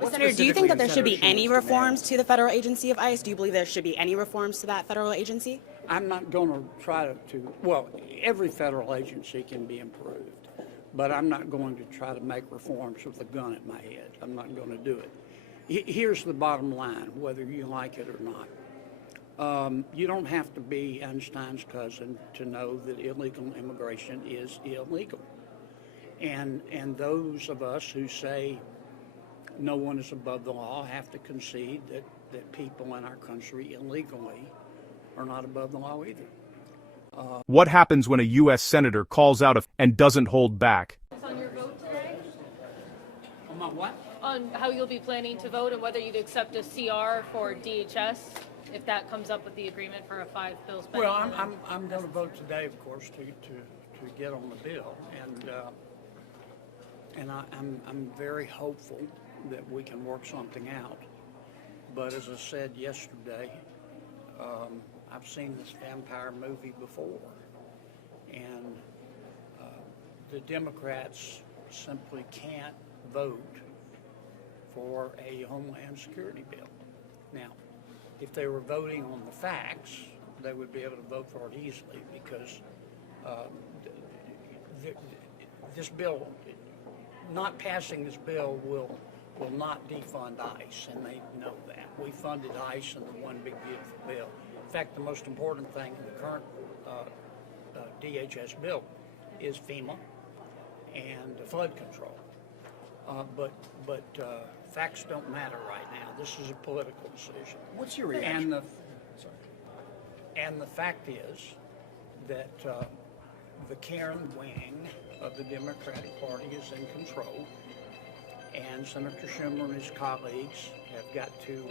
Senator, do you think that there should be any reforms to the federal agency of ICE? Do you believe there should be any reforms to that federal agency? I'm not going to try to, well, every federal agency can be improved, but I'm not going to try to make reforms with a gun at my head. I'm not going to do it. Here's the bottom line, whether you like it or not. You don't have to be Einstein's cousin to know that illegal immigration is illegal. And those of us who say no one is above the law have to concede that people in our country illegally are not above the law either. What happens when a U.S. senator calls out and doesn't hold back? On your vote today? On my what? On how you'll be planning to vote and whether you'd accept a CR for DHS if that comes up with the agreement for a 5-bill spending. Well, I'm going to vote today, of course, to get on the bill, and I'm very hopeful that we can work something out. But as I said yesterday, I've seen this vampire movie before, and the Democrats simply can't vote for a Homeland Security bill. Now, if they were voting on the facts, they would be able to vote for it easily, because this bill, not passing this bill will not defund ICE, and they know that. We funded ICE in the One Big Beautiful Bill. In fact, the most important thing in the current DHS bill is FEMA and the flood control. But facts don't matter right now. This is a political decision. What's your reaction? And the fact is that the Karen wing of the Democratic Party is in control, and Senator Schumer and his colleagues have got to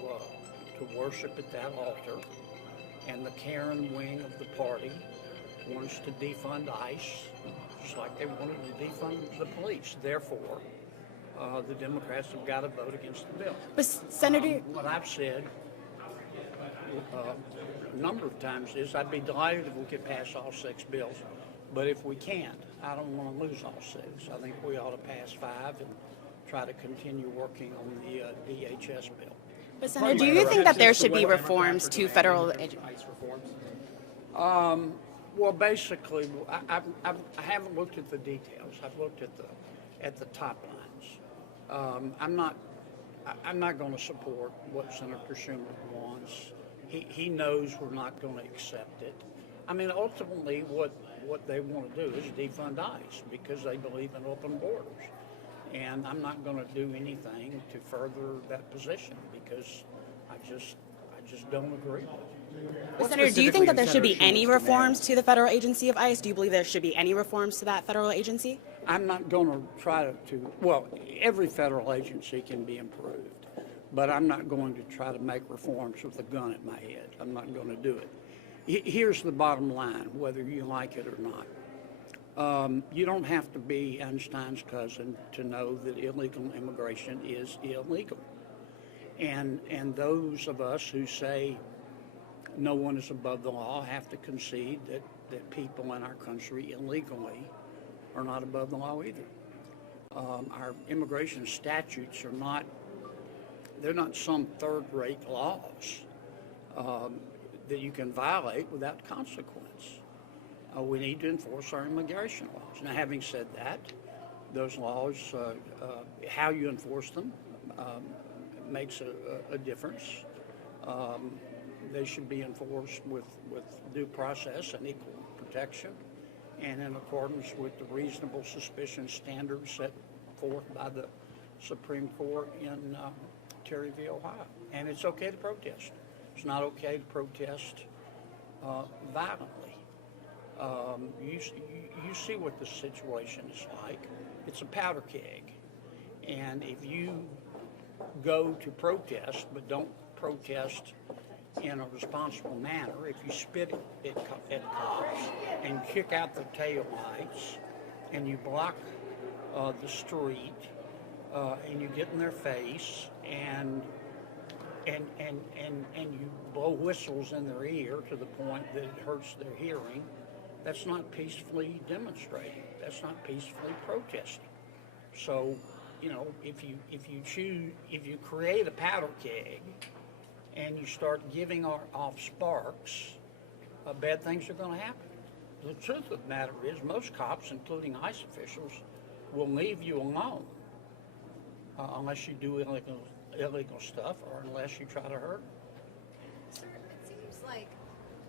worship at that altar. And the Karen wing of the party wants to defund ICE, just like they wanted to defund the police. Therefore, the Democrats have got to vote against the bill. But Senator, What I've said a number of times is I'd be delighted if we could pass all 6 bills, but if we can't, I don't want to lose all 6. I think we ought to pass 5 and try to continue working on the DHS bill. but Senator, do you think that there should be reforms to federal agencies? Well, basically, I haven't looked at the details. I've looked at the top lines. I'm not going to support what Senator Schumer wants. He knows we're not going to accept it. I mean, ultimately, what they want to do is defund ICE because they believe in open borders. And I'm not going to do anything to further that position because I just don't agree with it. Senator, do you think that there should be any reforms to the federal agency of ICE? Do you believe there should be any reforms to that federal agency? I'm not going to try to, well, every federal agency can be improved, but I'm not going to try to make reforms with a gun at my head. I'm not going to do it. Here's the bottom line, whether you like it or not. You don't have to be Einstein's cousin to know that illegal immigration is illegal. And those of us who say no one is above the law have to concede that people in our country illegally are not above the law either. Our immigration statutes are not, they're not some third-rate laws that you can violate without consequence. We need to enforce our immigration laws. Now, having said that, those laws, how you enforce them makes a difference. They should be enforced with due process and equal protection, and in accordance with the reasonable suspicion standards set forth by the Supreme Court in Terry v. Ohio. And it's okay to protest. It's not okay to protest violently. You see what the situation is like. It's a powder keg. And if you go to protest but don't protest in a responsible manner, if you spit at cops and kick out the taillights and you block the street and you get in their face and you blow whistles in their ear to the point that it hurts their hearing, that's not peacefully demonstrating. That's not peacefully protesting. So you know, if you create a powder keg and you start giving off sparks, bad things are going to happen. The truth of the matter is, most cops, including ICE officials, will leave you alone unless you do illegal stuff or unless you try to hurt them. Sir, it seems like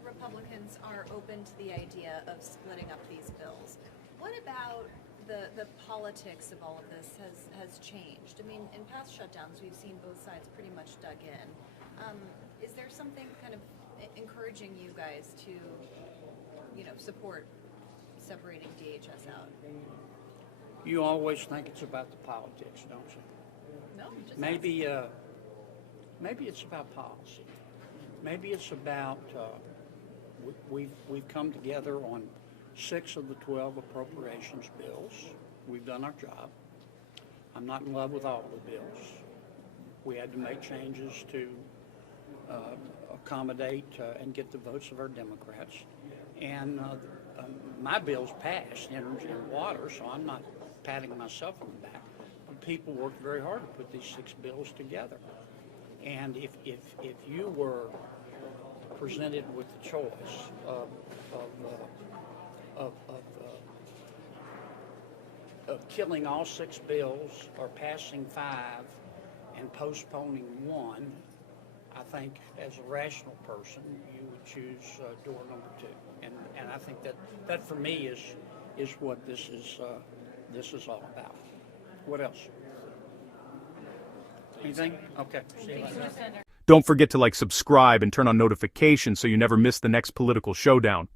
Republicans are open to the idea of splitting up these bills. What about the politics of all of this has changed? I mean, in past shutdowns, we've seen both sides pretty much dug in. Is there something kind of encouraging you guys to, you know, support separating DHS out? You always think it's about the politics, don't you? No, just Maybe it's about policy. Maybe it's about we've come together on 6 of the 12 appropriations bills. We've done our job. I'm not in love with all of the bills. We had to make changes to accommodate and get the votes of our Democrats. And my bill's passed, energy and water, so I'm not patting myself on the back. But people worked very hard to put these 6 bills together. And if you were presented with the choice of killing all 6 bills or passing 5 and postponing 1, I think as a rational person you would choose door number 2. And I think that for me is what this is all about. What else? Anything? Okay. See you later. Don't forget to subscribe and turn on notifications so you never miss the next political showdown.